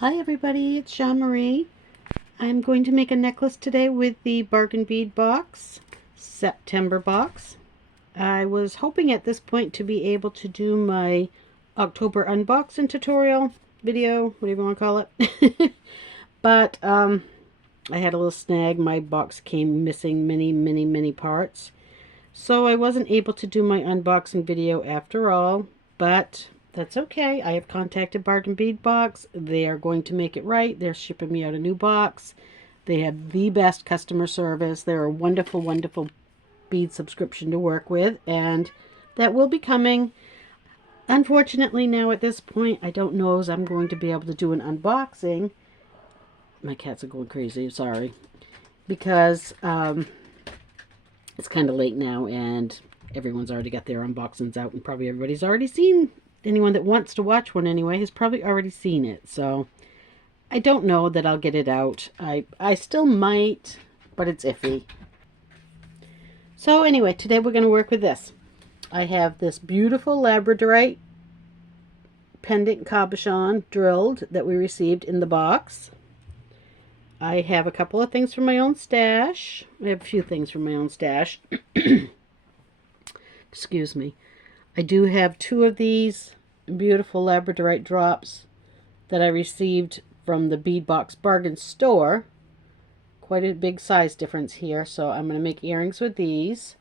Hi everybody, it's Jean Marie. I'm going to make a necklace today with the Bargain Bead box, September box. I was hoping at this point to be able to do my October unboxing tutorial video, whatever you want to call it. But I had a little snag. My box came missing many parts. So I wasn't able to do my unboxing video after all, but that's okay. I have contacted Bargain Bead Box. They are going to make it right. They're shipping me out a new box. They have the best customer service. They're a wonderful bead subscription to work with, and that will be coming. Unfortunately, now at this point, I don't know as I'm going to be able to do an unboxing. My cats are going crazy, sorry. Because it's kind of late now, and everyone's already got their unboxings out, and probably everybody's already seen, anyone that wants to watch one anyway has probably already seen it. So I don't know that I'll get it out. I still might, but it's iffy. So anyway, today we're going to work with this. I have this beautiful labradorite pendant cabochon drilled that we received in the box. I have a couple of things from my own stash. I have a few things from my own stash. Excuse me. I do have two of these beautiful labradorite drops that I received from the Bead Box Bargain store. Quite a big size difference here, so I'm going to make earrings with these,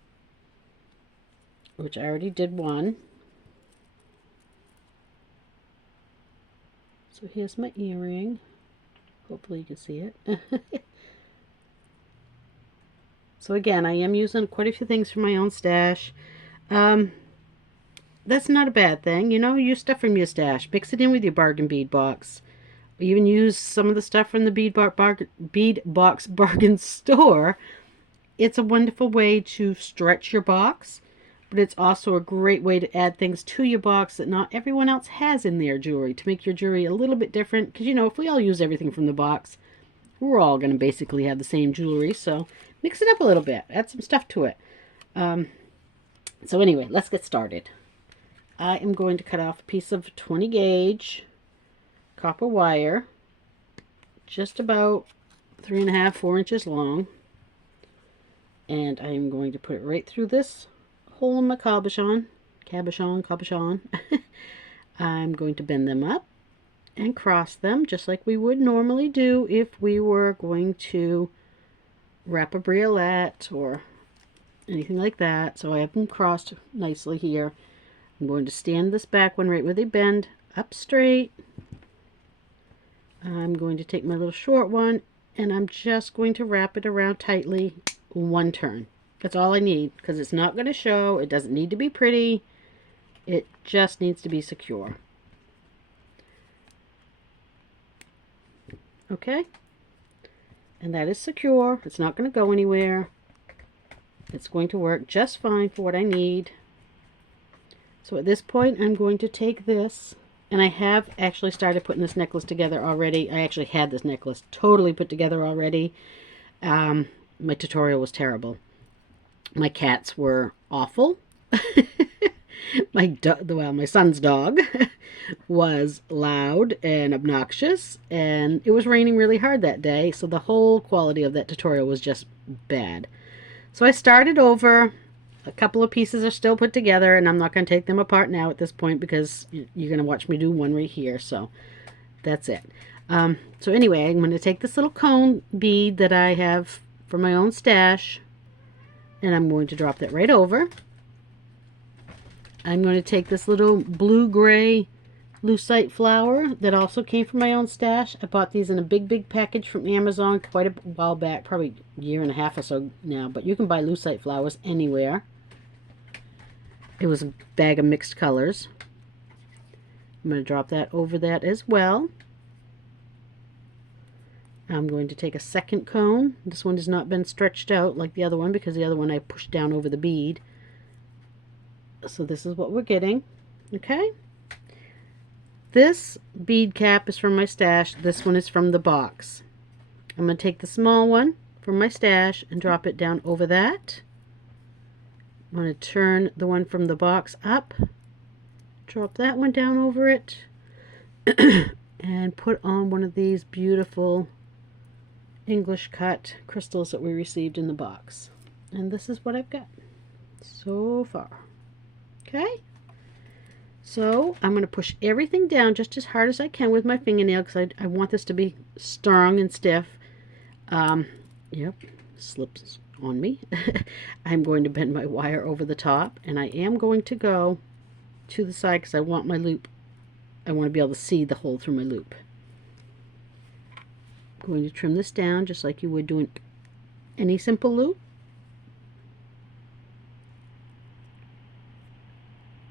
which I already did one. So here's my earring. Hopefully you can see it. So again, I am using quite a few things from my own stash. That's not a bad thing. You know, use stuff from your stash. Mix it in with your Bargain Bead Box. Even use some of the stuff from the Bead Box Bargain store. It's a wonderful way to stretch your box, but it's also a great way to add things to your box that not everyone else has in their jewelry, to make your jewelry a little bit different. Because, you know, if we all use everything from the box, we're all going to basically have the same jewelry. So mix it up a little bit. Add some stuff to it. So anyway, let's get started. I am going to cut off a piece of 20 gauge copper wire, just about 3.5 to 4 inches long, and I am going to put it right through this hole in my cabochon. I'm going to bend them up and cross them just like we would normally do if we were going to wrap a briolette or anything like that. So I have them crossed nicely here. I'm going to stand this back one right where they bend up straight. I'm going to take my little short one, and I'm just going to wrap it around tightly one turn. That's all I need, because it's not going to show. It doesn't need to be pretty. It just needs to be secure. Okay? And that is secure. It's not going to go anywhere. It's going to work just fine for what I need. So at this point, I'm going to take this, and I have actually started putting this necklace together already. I actually had this necklace totally put together already. My tutorial was terrible. My cats were awful. My son's dog was loud and obnoxious, and it was raining really hard that day, so the whole quality of that tutorial was just bad. So I started over. A couple of pieces are still put together, and I'm not going to take them apart now at this point because you're going to watch me do one right here. So that's it. So anyway, I'm going to take this little cone bead that I have from my own stash, and I'm going to drop that right over. I'm going to take this little blue-gray lucite flower that also came from my own stash. I bought these in a big package from Amazon quite a while back, probably a year and a half or so now, but you can buy lucite flowers anywhere. It was a bag of mixed colors. I'm going to drop that over that as well. I'm going to take a second cone. This one has not been stretched out like the other one because the other one I pushed down over the bead. So this is what we're getting. Okay? This bead cap is from my stash. This one is from the box. I'm going to take the small one from my stash and drop it down over that. I'm going to turn the one from the box up, drop that one down over it, and put on one of these beautiful English cut crystals that we received in the box. And this is what I've got so far. Okay, so I'm going to push everything down just as hard as I can with my fingernail because I want this to be strong and stiff. Yep, slips on me. I'm going to bend my wire over the top, and I am going to go to the side because I want my loop. I want to be able to see the hole through my loop. I'm going to trim this down just like you would doing any simple loop.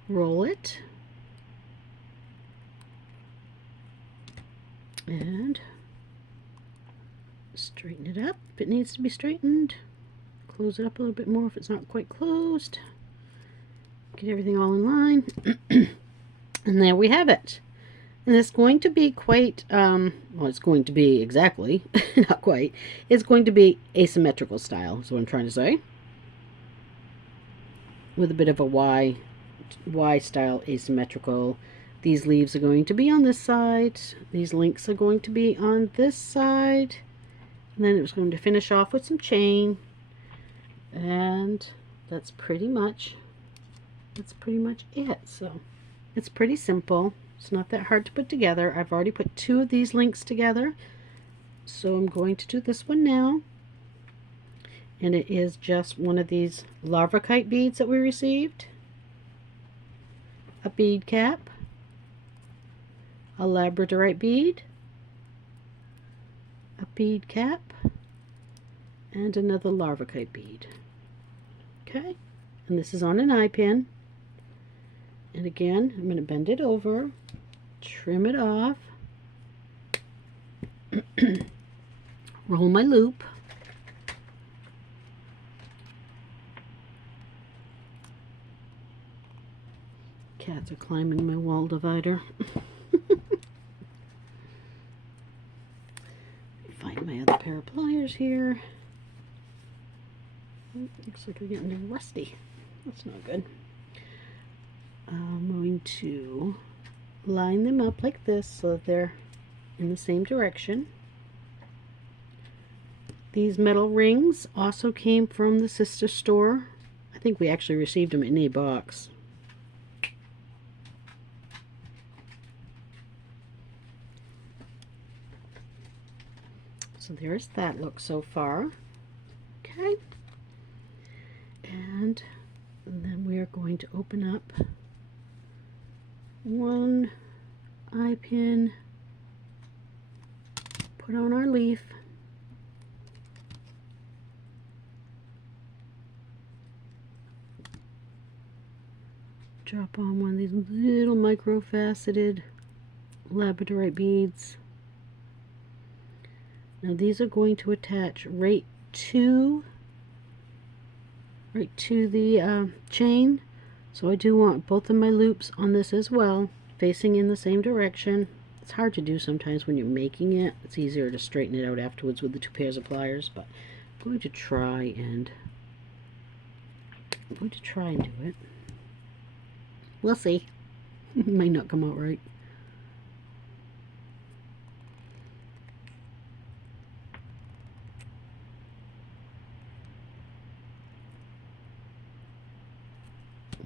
Roll it. And straighten it up if it needs to be straightened. Close it up a little bit more if it's not quite closed. Get everything all in line. And there we have it. And it's going to be quite, well, it's going to be exactly, not quite, it's going to be asymmetrical style, is what I'm trying to say. With a bit of a Y style asymmetrical. These leaves are going to be on this side. These links are going to be on this side. And then it was going to finish off with some chain. And that's pretty much it. So it's pretty simple. It's not that hard to put together. I've already put 2 of these links together. So I'm going to do this one now. And it is just one of these larvikite beads that we received. A bead cap. A labradorite bead. A bead cap. And another larvikite bead. Okay. And this is on an eye pin. And again, I'm going to bend it over, trim it off, roll my loop, cats are climbing my wall divider. Find my other pair of pliers here. Looks like they're getting rusty. That's not good. I'm going to line them up like this so that they're in the same direction. These metal rings also came from the sister store. I think we actually received them in a box. So there's that look so far. Okay. And then we are going to open up one eye pin, put on our leaf, drop on one of these little micro faceted labradorite beads. Now these are going to attach right to the chain. So I do want both of my loops on this as well, facing in the same direction. It's hard to do sometimes when you're making it. It's easier to straighten it out afterwards with the 2 pairs of pliers, but I'm going to try and do it. We'll see. It might not come out right.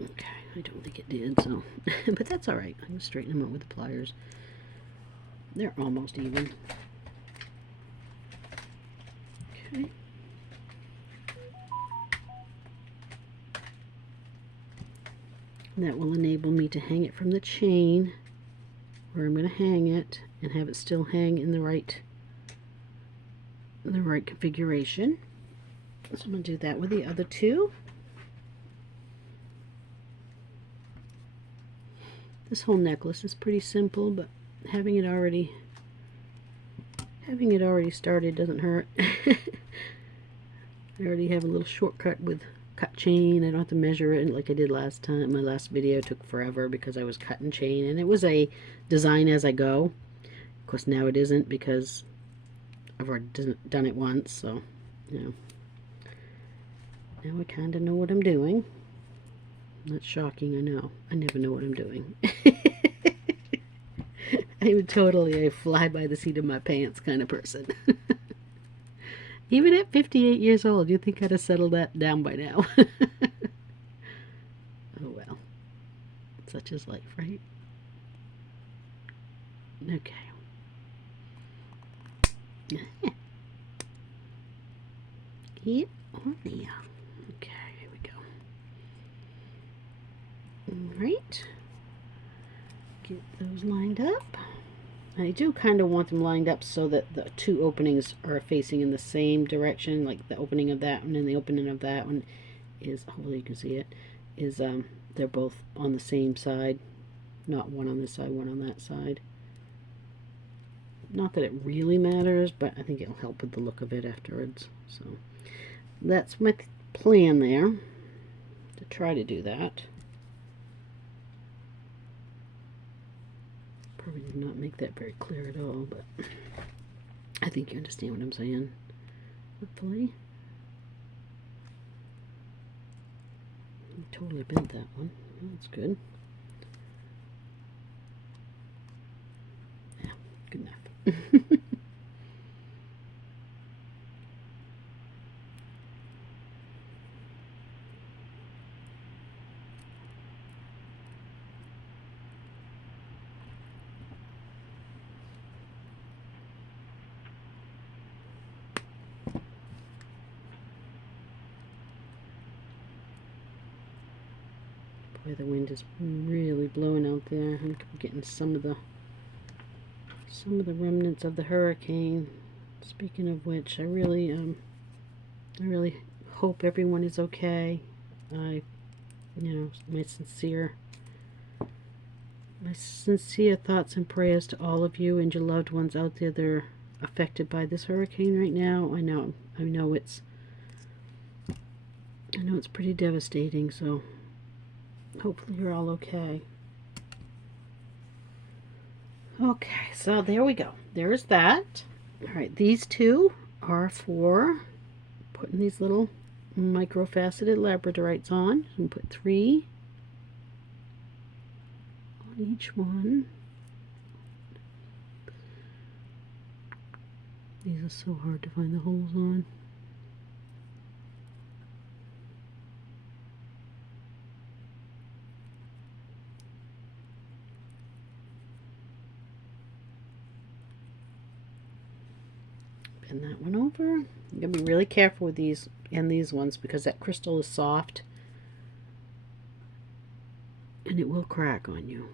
Okay, I don't think it did, so but that's alright. I can straighten them out with the pliers. They're almost even. Okay. That will enable me to hang it from the chain where I'm going to hang it and have it still hang in the right configuration. So I'm going to do that with the other 2. This whole necklace is pretty simple, but having it already started doesn't hurt. I already have a little shortcut with cut chain. I don't have to measure it like I did last time. My last video took forever because I was cutting chain, and it was a design as I go. Of course now it isn't because I've already done it once, so you know. Now I kind of know what I'm doing. Not shocking, I know. I never know what I'm doing. I'm totally a fly by the seat of my pants kind of person. Even at 58 years old, you'd think I'd have settled that down by now. Oh well, such is life, right? Okay. Get on there. Okay, here we go. Alright. Get those lined up. I do kind of want them lined up so that the two openings are facing in the same direction, like the opening of that one and the opening of that one is, hopefully you can see it, is they're both on the same side, not one on this side, one on that side. Not that it really matters, but I think it'll help with the look of it afterwards. So that's my plan there, to try to do that. Probably did not make that very clear at all, but I think you understand what I'm saying, hopefully. I totally bent that one. That's good. Yeah, good enough. Boy, the wind is really blowing out there. I'm getting some of the remnants of the hurricane. Speaking of which, I really hope everyone is okay. You know, my sincere thoughts and prayers to all of you and your loved ones out there that are affected by this hurricane right now. I know it's pretty devastating, so hopefully you're all okay. Okay, so there we go. There's that. Alright, these two are for putting these little micro-faceted labradorites on. And put 3 on each one. These are so hard to find the holes on. Bend that one over. You gotta be really careful with these and these ones because that crystal is soft and it will crack on you.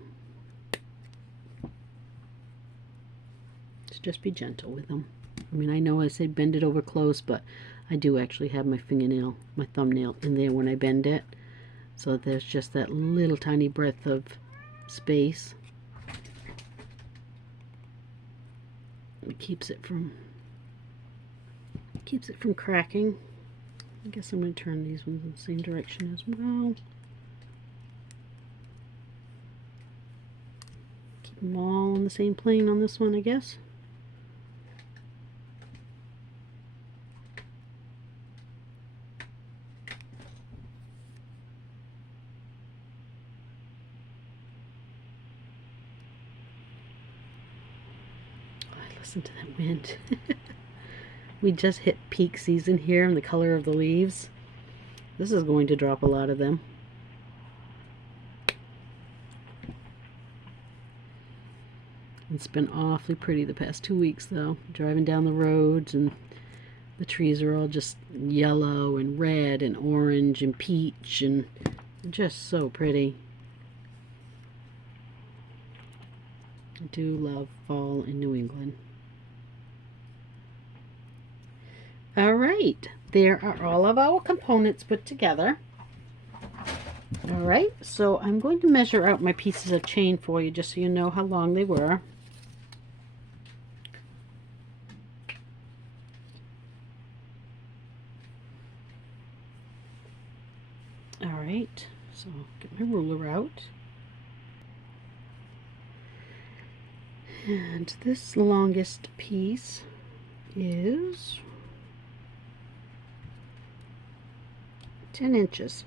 So just be gentle with them. I mean, I know I say bend it over close, but I do actually have my fingernail, my thumbnail in there when I bend it. So there's just that little tiny breadth of space. It keeps it from cracking. I guess I'm going to turn these ones in the same direction as well. Keep them all on the same plane on this one, I guess. Oh, listen to that wind. We just hit peak season here and the color of the leaves. This is going to drop a lot of them. It's been awfully pretty the past 2 weeks though. Driving down the roads and the trees are all just yellow and red and orange and peach and just so pretty. I do love fall in New England. Alright, there are all of our components put together. Alright, so I'm going to measure out my pieces of chain for you just so you know how long they were. Alright, so I'll get my ruler out. And this longest piece is 10 inches.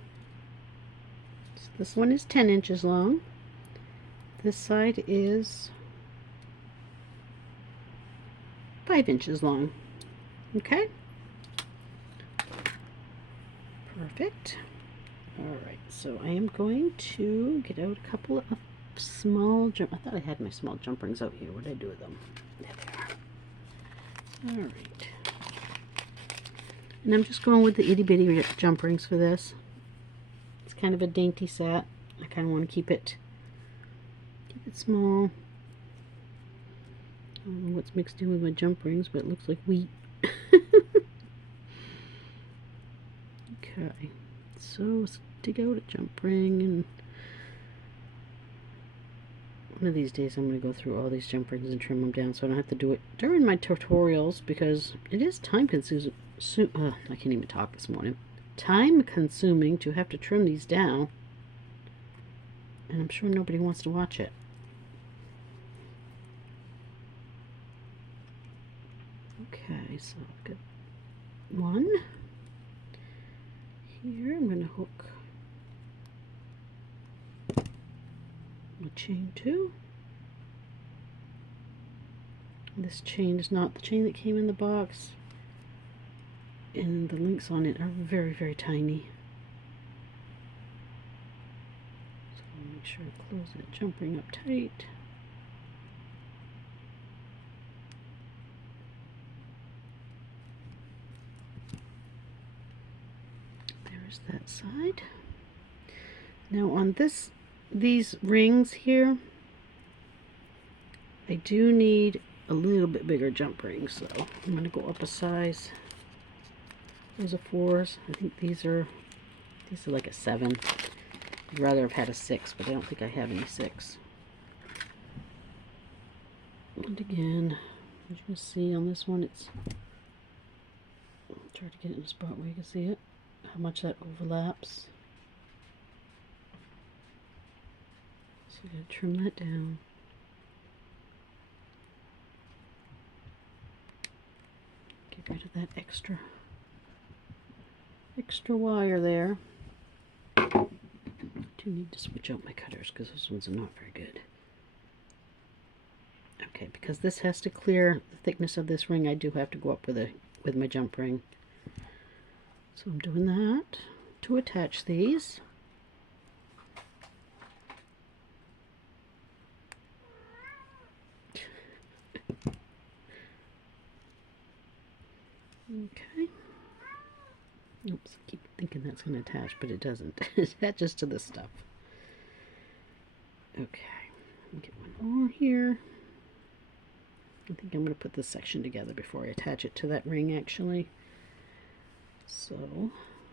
So this one is 10 inches long. This side is 5 inches long. Okay? Perfect. Alright, so I am going to get out a couple of small jump. I thought I had my small jump rings out here. What did I do with them? There they are. Alright. And I'm just going with the itty bitty jump rings for this. It's kind of a dainty set. I kind of want to keep it small. I don't know what's mixed in with my jump rings, but it looks like wheat. Okay, so let's dig out a jump ring, and one of these days I'm going to go through all these jump rings and trim them down so I don't have to do it during my tutorials, because it is time consuming. I can't even talk this morning. Time consuming to have to trim these down, and I'm sure nobody wants to watch it. Okay, so I've got one. Here I'm going to hook a chain 2. This chain is not the chain that came in the box, and the links on it are very, very tiny. So I'll make sure I close that jump ring up tight. There's that side. Now on these rings here, I do need a little bit bigger jump rings, so I'm going to go up a size. Those are 4s. I think these are like a 7. I'd rather have had a 6, but I don't think I have any 6. And again, as you can see on this one, it's, I'll try to get it in a spot where you can see it, how much that overlaps. So you gotta trim that down. Get rid of that extra wire there. I do need to switch out my cutters because those ones are not very good. Okay, because this has to clear the thickness of this ring, I do have to go up with my jump ring. So I'm doing that to attach these. Okay. Oops, I keep thinking that's going to attach, but it doesn't. It attaches to this stuff. Okay, get one more here. I think I'm going to put this section together before I attach it to that ring, actually. So,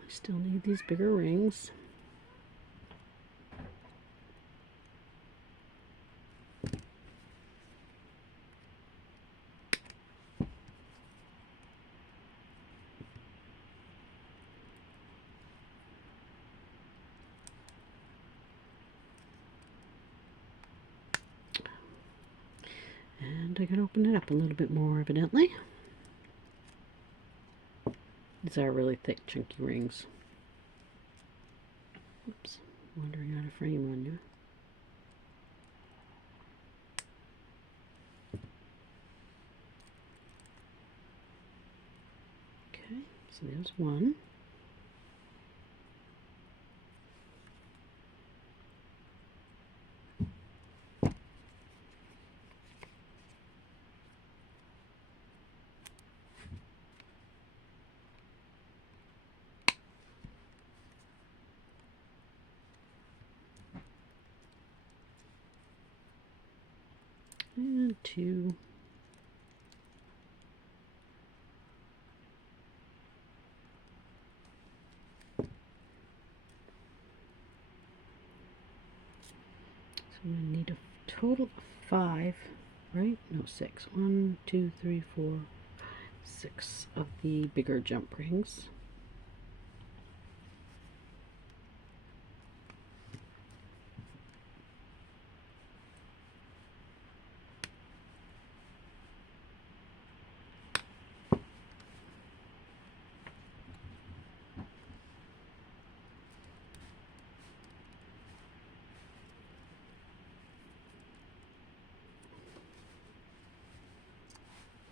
I still need these bigger rings. And I can open it up a little bit more, evidently. These are really thick, chunky rings. Oops, wondering how to frame one now. Okay, so there's one. And 2. So I'm going to need a total of 5, right? No, 6. 1, 2, 3, 4, 6 of the bigger jump rings.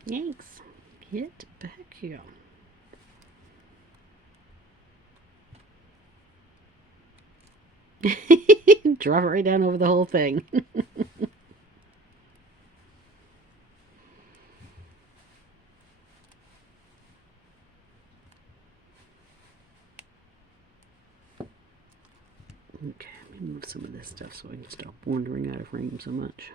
Yanks, get back here. Drop it right down over the whole thing. Okay, let me move some of this stuff so I can stop wandering out of frame so much.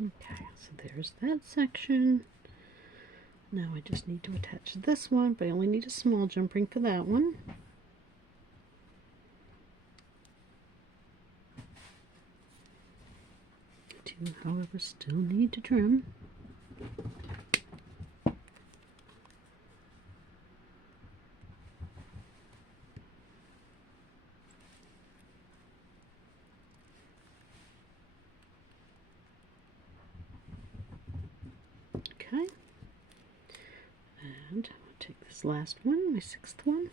Okay, so there's that section. Now I just need to attach this one, but I only need a small jump ring for that one. Do, however, still need to trim. Okay, and I'll take this last one, my 6th one.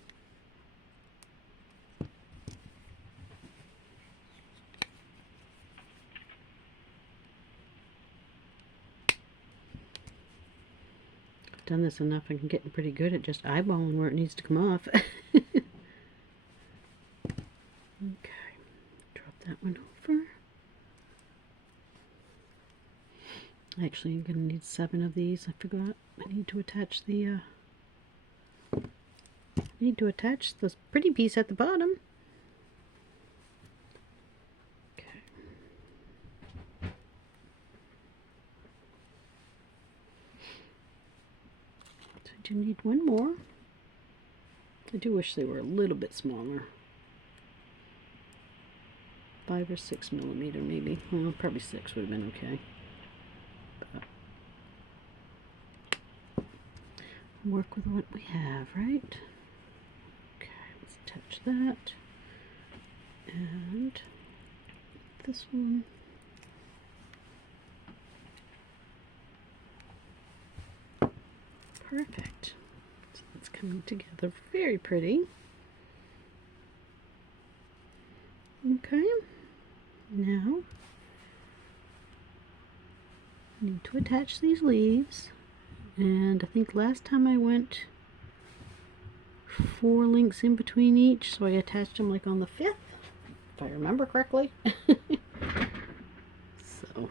I've done this enough, I'm getting pretty good at just eyeballing where it needs to come off. Okay, drop that one over. Actually, I'm going to need 7 of these. I forgot. I need to attach the this pretty piece at the bottom. Okay. So I do need one more. I do wish they were a little bit smaller. 5 or 6 millimeter maybe. Well, probably 6 would have been okay. Work with what we have, right? Okay, let's attach that. And this one. Perfect. So it's coming together very pretty. Okay, now I need to attach these leaves. And I think last time I went 4 links in between each, so I attached them like on the 5th, if I remember correctly. So,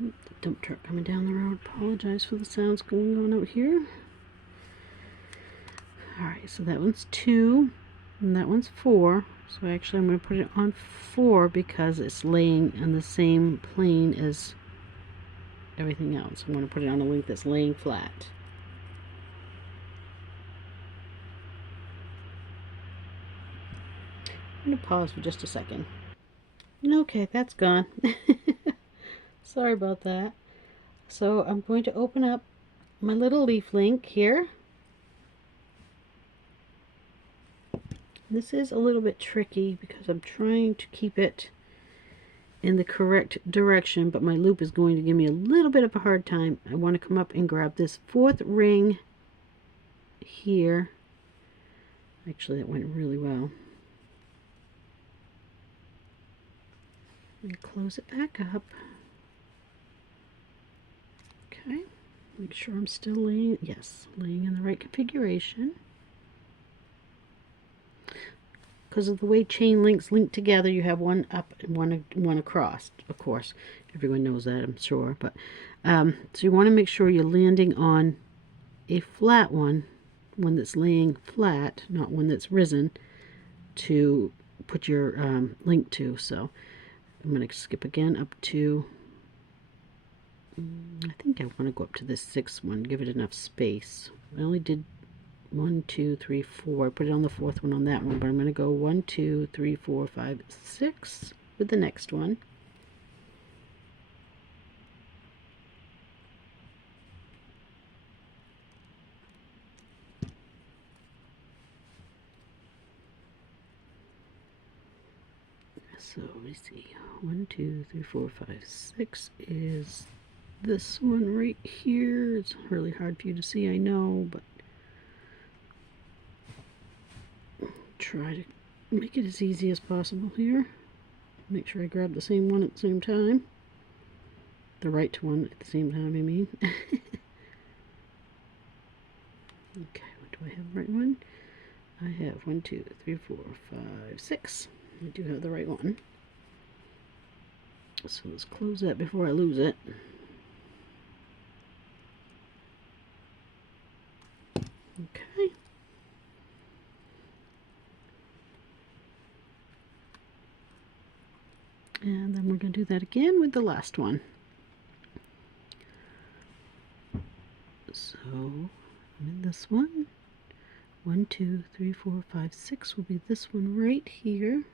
the dump truck coming down the road. Apologize for the sounds going on out here. Alright, so that one's 2, and that one's 4. So actually I'm going to put it on 4 because it's laying on the same plane as everything else. I'm going to put it on a link that's laying flat. I'm going to pause for just a second. Okay, that's gone. Sorry about that. So I'm going to open up my little leaf link here. This is a little bit tricky because I'm trying to keep it in the correct direction, but my loop is going to give me a little bit of a hard time. I want to come up and grab this 4th ring here. Actually, that went really well. And close it back up. Okay, make sure I'm still laying, yes, laying in the right configuration. Because of the way chain links link together, you have one up and one across. Of course, everyone knows that, I'm sure. But so you want to make sure you're landing on a flat one that's laying flat, not one that's risen, to put your link to. So I'm going to skip again up to, I think I want to go up to this 6th one, give it enough space. I only did 1, 2, 3, 4. I put it on the fourth one on that one, but I'm going to go 1, 2, 3, 4, 5, 6 with the next one. So we see 1, 2, 3, 4, 5, 6 is this one right here. It's really hard for you to see, I know, but try to make it as easy as possible here. Make sure I grab the same one at the same time. The right one at the same time, I mean. Okay, what do I have the right one? I have 1, 2, 3, 4, 5, 6. I do have the right one. So let's close that before I lose it. Okay. And then we're going to do that again with the last one. So I'm in this one. 1, 2, 3, 4, 5, 6 will be this one right here.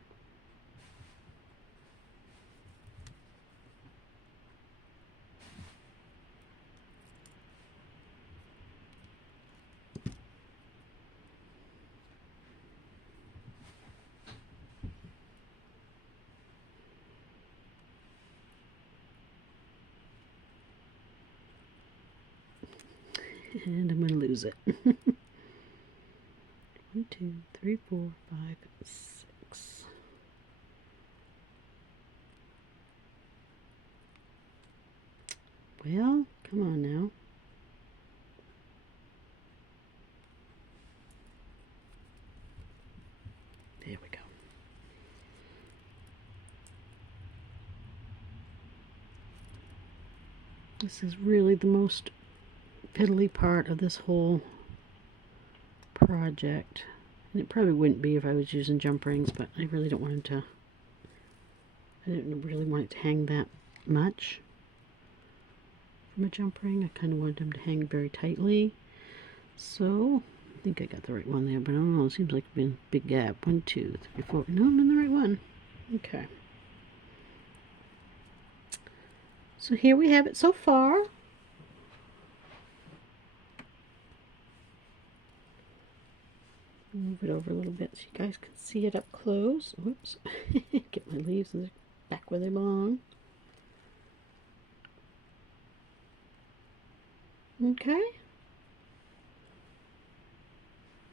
And I'm going to lose it. 1, 2, 3, 4, 5, 6. Well, come on now. There we go. This is really the most piddly part of this whole project. And it probably wouldn't be if I was using jump rings, but I really don't want it to, I didn't really want it to hang that much from a jump ring. I kind of wanted them to hang very tightly. So, I think I got the right one there, but I don't know, it seems like it's been a big gap. 1, 2, 3, 4, no, I'm in the right one. Okay. So here we have it so far. Move it over a little bit so you guys can see it up close. Whoops. Get my leaves back where they belong. Okay.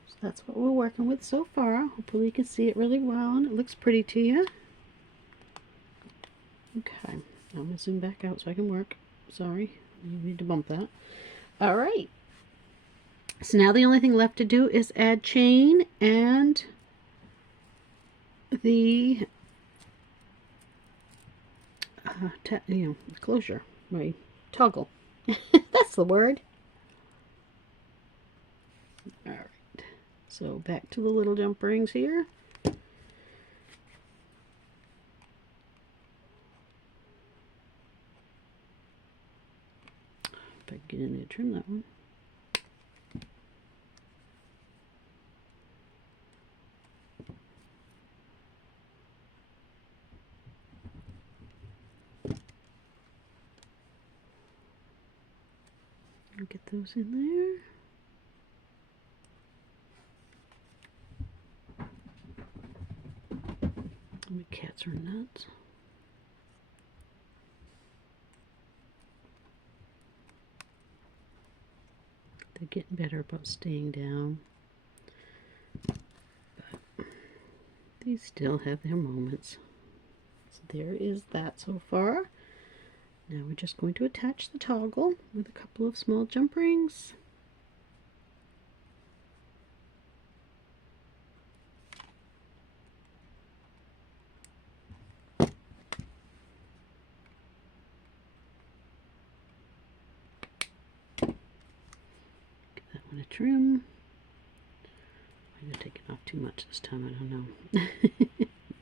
So that's what we're working with so far. Hopefully you can see it really well and it looks pretty to you. Okay. I'm going to zoom back out so I can work. Sorry. You need to bump that. Alright. So now the only thing left to do is add chain and the closure, my toggle. That's the word. All right. So back to the little jump rings here. If I can get in there, trim that one. Get those in there. My cats are nuts. They're getting better about staying down, but they still have their moments. So there is that so far. Now we're just going to attach the toggle with a couple of small jump rings. Give that one a trim. I'm going to take it off too much this time, I don't know.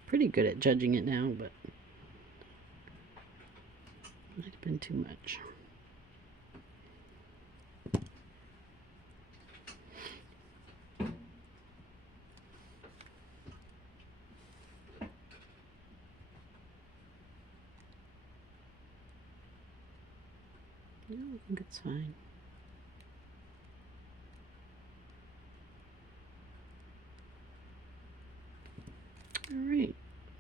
Pretty good at judging it now, but might have been too much. No, I think it's fine. Alright,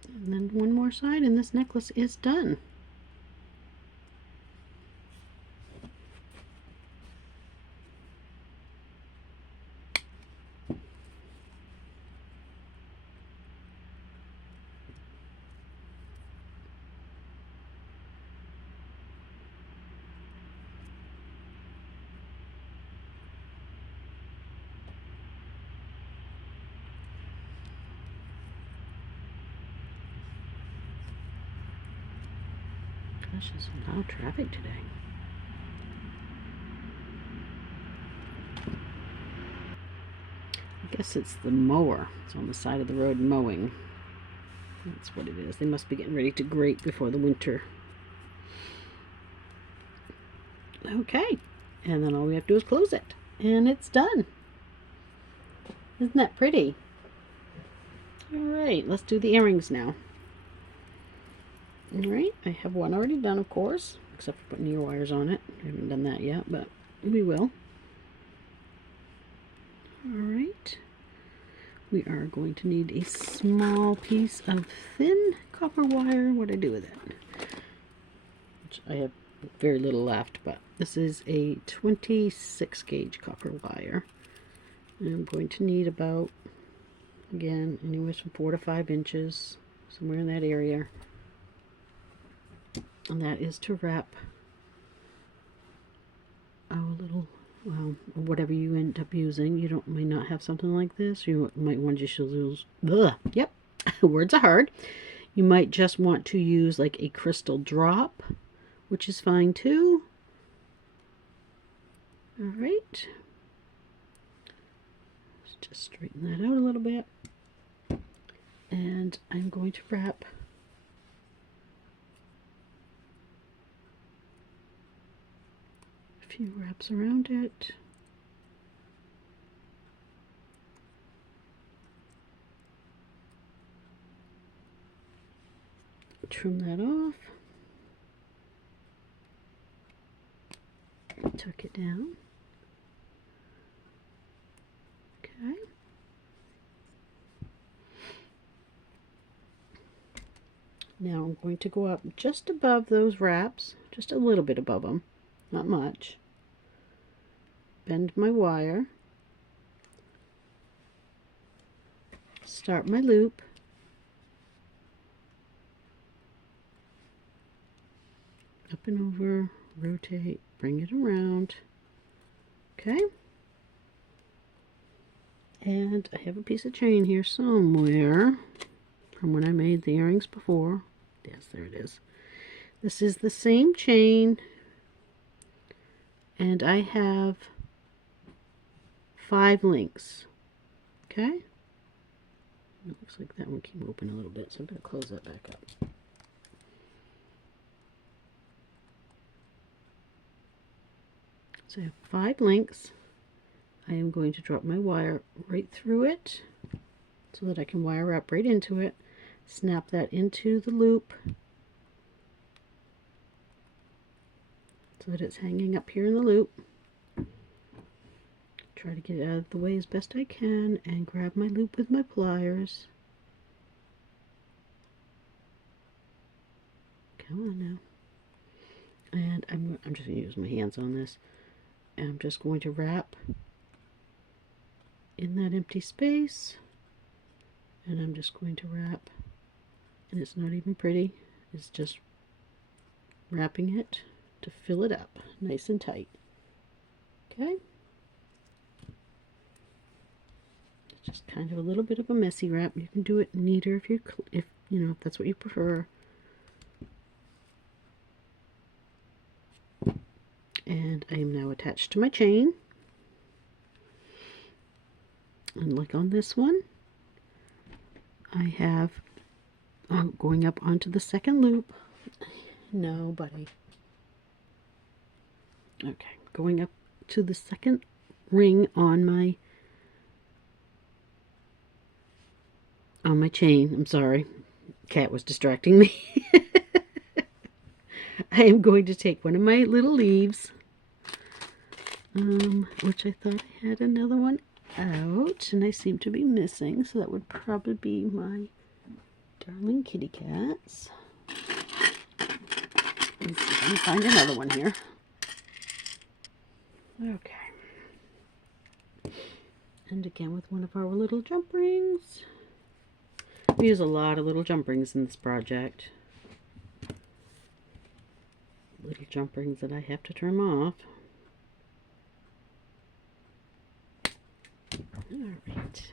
and then one more side and this necklace is done. Gosh, there's a lot of traffic today. I guess it's the mower. It's on the side of the road mowing. That's what it is. They must be getting ready to grate before the winter. Okay, and then all we have to do is close it. And it's done. Isn't that pretty? Alright, let's do the earrings now. Alright, I have one already done, of course, except for putting ear wires on it. I haven't done that yet, but we will. Alright, we are going to need a small piece of thin copper wire. What do I do with it? Which I have very little left, but this is a 26 gauge copper wire. And I'm going to need about, again, anywhere from 4 to 5 inches, somewhere in that area. And that is to wrap our little, well, whatever you end up using. You might not have something like this. You might want to just use, yep, words are hard. You might just want to use like a crystal drop, which is fine too. Alright. Let's just straighten that out a little bit. And I'm going to wrap a few wraps around it. Trim that off. Tuck it down. Okay. Now I'm going to go up just above those wraps, just a little bit above them, not much. Bend my wire. Start my loop. Up and over, rotate, bring it around. Okay. And I have a piece of chain here somewhere from when I made the earrings before. Yes, there it is. This is the same chain, and I have 5 links. Okay. It looks like that one came open a little bit, so I'm going to close that back up. So I have 5 links. I am going to drop my wire right through it so that I can wire wrap right into it. Snap that into the loop so that it's hanging up here in the loop. Try to get it out of the way as best I can and grab my loop with my pliers. Come on now. And I'm just going to use my hands on this. And I'm just going to wrap in that empty space. And I'm just going to wrap. And it's not even pretty. It's just wrapping it to fill it up nice and tight. Okay? It's just kind of a little bit of a messy wrap. You can do it neater if if that's what you prefer. And I am now attached to my chain. And like on this one, I have going up onto the second loop. No, buddy. Okay, going up to the second ring on my chain. I'm sorry. Cat was distracting me. I am going to take one of my little leaves which I thought I had another one out, and I seem to be missing, so that would probably be my darling kitty cats. Let's see if I can find another one here. Okay. And again with one of our little jump rings. We use a lot of little jump rings in this project. Little jump rings that I have to trim off. Alright.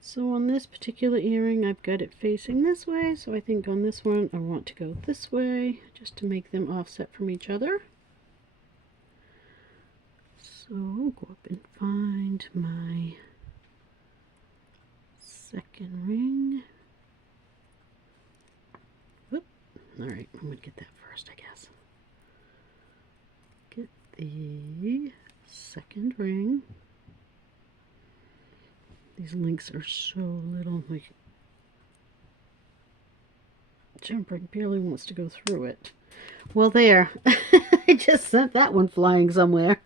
So on this particular earring, I've got it facing this way, so I think on this one I want to go this way, just to make them offset from each other. So go up and find my second ring. Whoop. Alright, I'm going to get that first, I guess. Get the second ring. These links are so little, like, jump ring barely wants to go through it. Well, there. I just sent that one flying somewhere.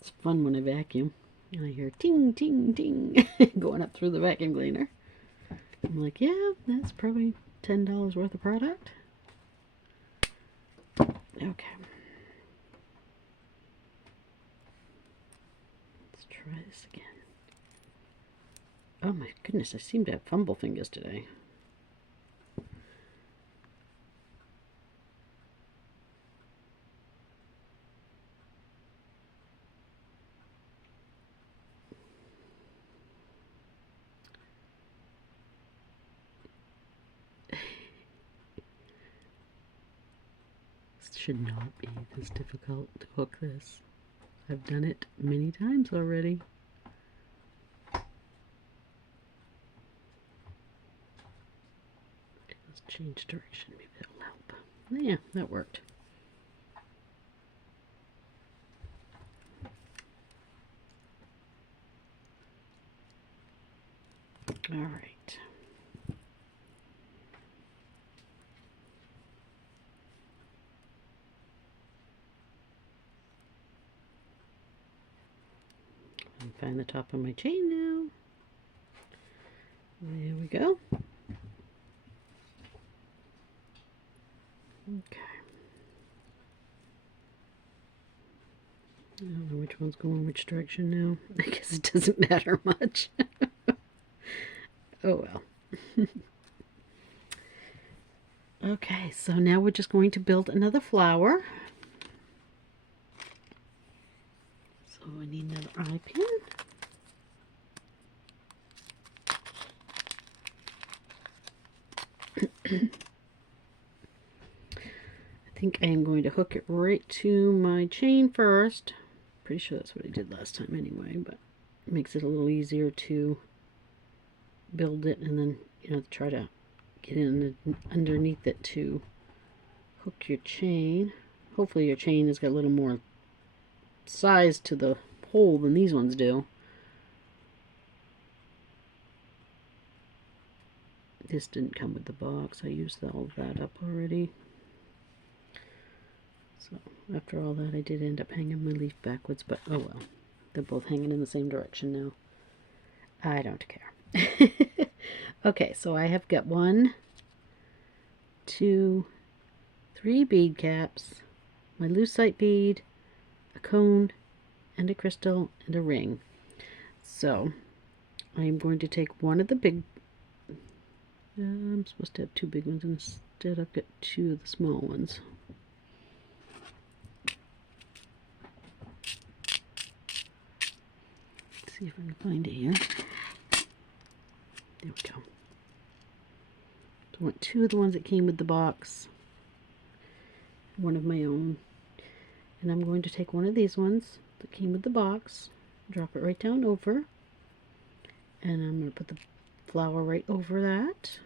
It's fun when I vacuum. And I hear ting, ting, ting going up through the vacuum cleaner. I'm like, yeah, that's probably $10 worth of product. Okay. Let's try this again. Oh my goodness, I seem to have fumble fingers today. Should not be this difficult to hook this. I've done it many times already. Okay, let's change direction. Maybe that'll help. Yeah, that worked. All right. Find the top of my chain now. There we go. Okay. I don't know which one's going which direction now. I guess it doesn't matter much. Oh well. Okay, so now we're just going to build another flower. So I need another eye pin. I think I am going to hook it right to my chain first. Pretty sure that's what I did last time anyway, but it makes it a little easier to build it and then, you know, try to get in underneath it to hook your chain. Hopefully your chain has got a little more size to the hole than these ones do. This didn't come with the box. I used all of that up already. So after all that, I did end up hanging my leaf backwards, but oh well. They're both hanging in the same direction now. I don't care. Okay, so I have got 1, 2, 3 bead caps, my lucite bead, a cone, and a crystal, and a ring. So I am going to take one of the big, I'm supposed to have 2 big ones, instead I've got 2 of the small ones. Let's see if I can find it here. There we go. So I want 2 of the ones that came with the box, one of my own. And I'm going to take one of these ones that came with the box, drop it right down over, and I'm going to put the flower right over that.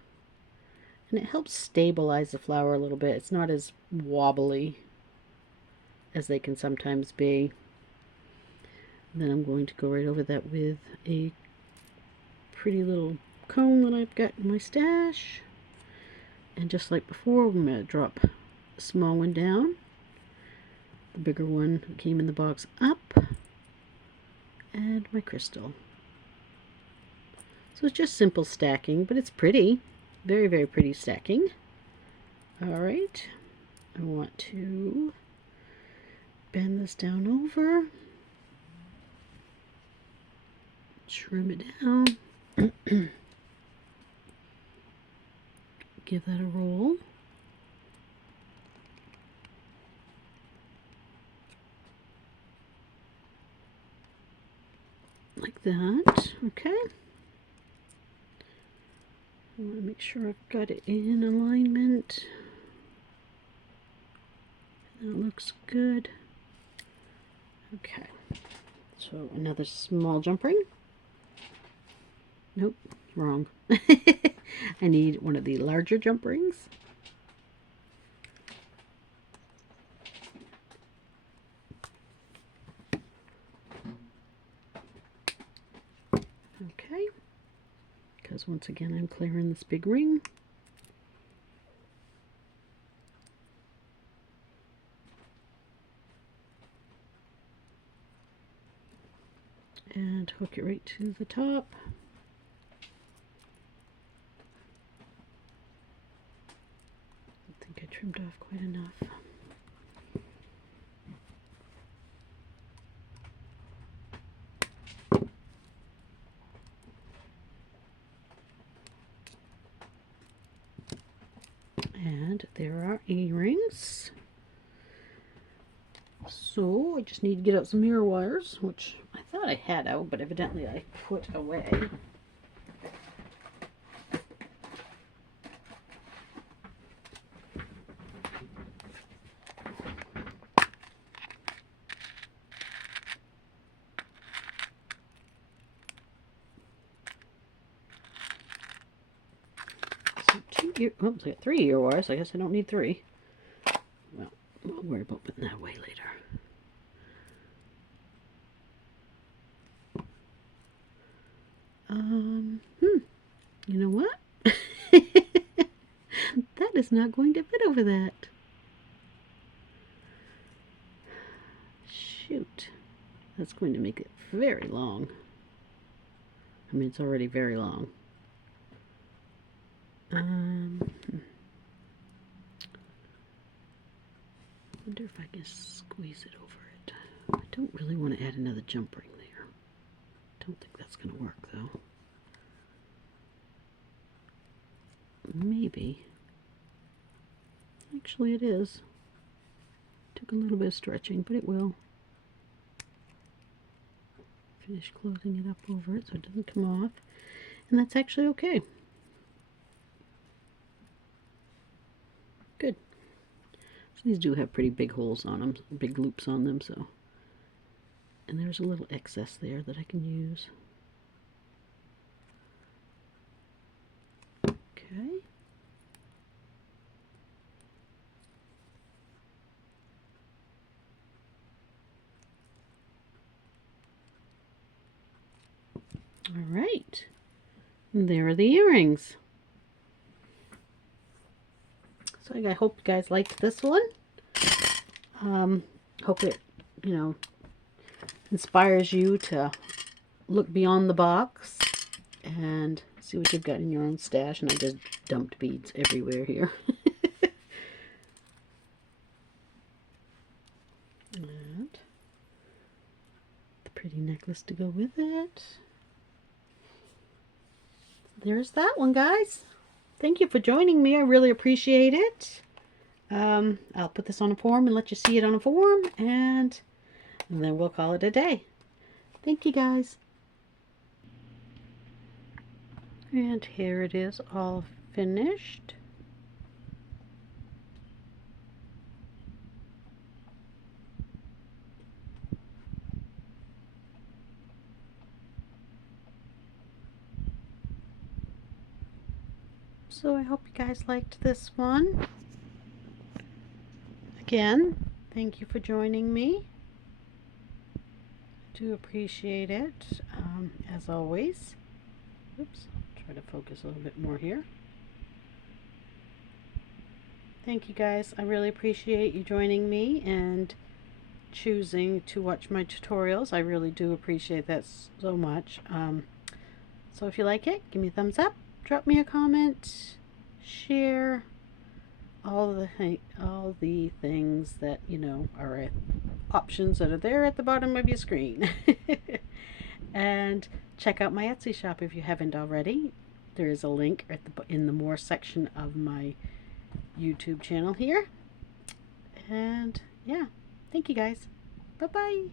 And it helps stabilize the flower a little bit. It's not as wobbly as they can sometimes be. And then I'm going to go right over that with a pretty little cone that I've got in my stash. And just like before, I'm going to drop a small one down the bigger one that came in the box up, and my crystal. So it's just simple stacking, but it's pretty. Very, very pretty stacking. Alright, I want to bend this down over, trim it down, give that a roll. Like that, okay. I want to make sure I've got it in alignment. That looks good. Okay, so another small jump ring. Nope, wrong. I need one of the larger jump rings. Okay, because once again I'm clearing this big ring. And hook it right to the top. I think I trimmed off quite enough. And there are earrings. So I just need to get out some mirror wires, which I thought I had out, but evidently I put away. So I got 3 ear wires. I guess I don't need 3. Well, we'll worry about putting that away later. You know what? That is not going to fit over that. Shoot. That's going to make it very long. I mean, it's already very long. I wonder if I can squeeze it over it. I don't really want to add another jump ring there. Don't think that's going to work though. Maybe. Actually it is. Took a little bit of stretching, but it will. Finish closing it up over it so it doesn't come off. And that's actually okay. Good. So these do have pretty big holes on them, big loops on them, so. And there's a little excess there that I can use. Okay. All right. And there are the earrings. So I hope you guys liked this one. Hope it, inspires you to look beyond the box and see what you've got in your own stash. And I just dumped beads everywhere here. And the pretty necklace to go with it. There's that one, guys. Thank you for joining me. I really appreciate it. I'll put this on a form and let you see it on a form, and then we'll call it a day. Thank you, guys. And here it is, all finished. So I hope you guys liked this one. Again, thank you for joining me. I do appreciate it, as always. Oops, try to focus a little bit more here. Thank you guys. I really appreciate you joining me, and choosing to watch my tutorials. I really do appreciate that so much. So if you like it, give me a thumbs up, drop me a comment, share, all the things that are options that are there at the bottom of your screen. And check out my Etsy shop if you haven't already. There is a link in the more section of my YouTube channel here. And yeah, thank you guys. Bye bye.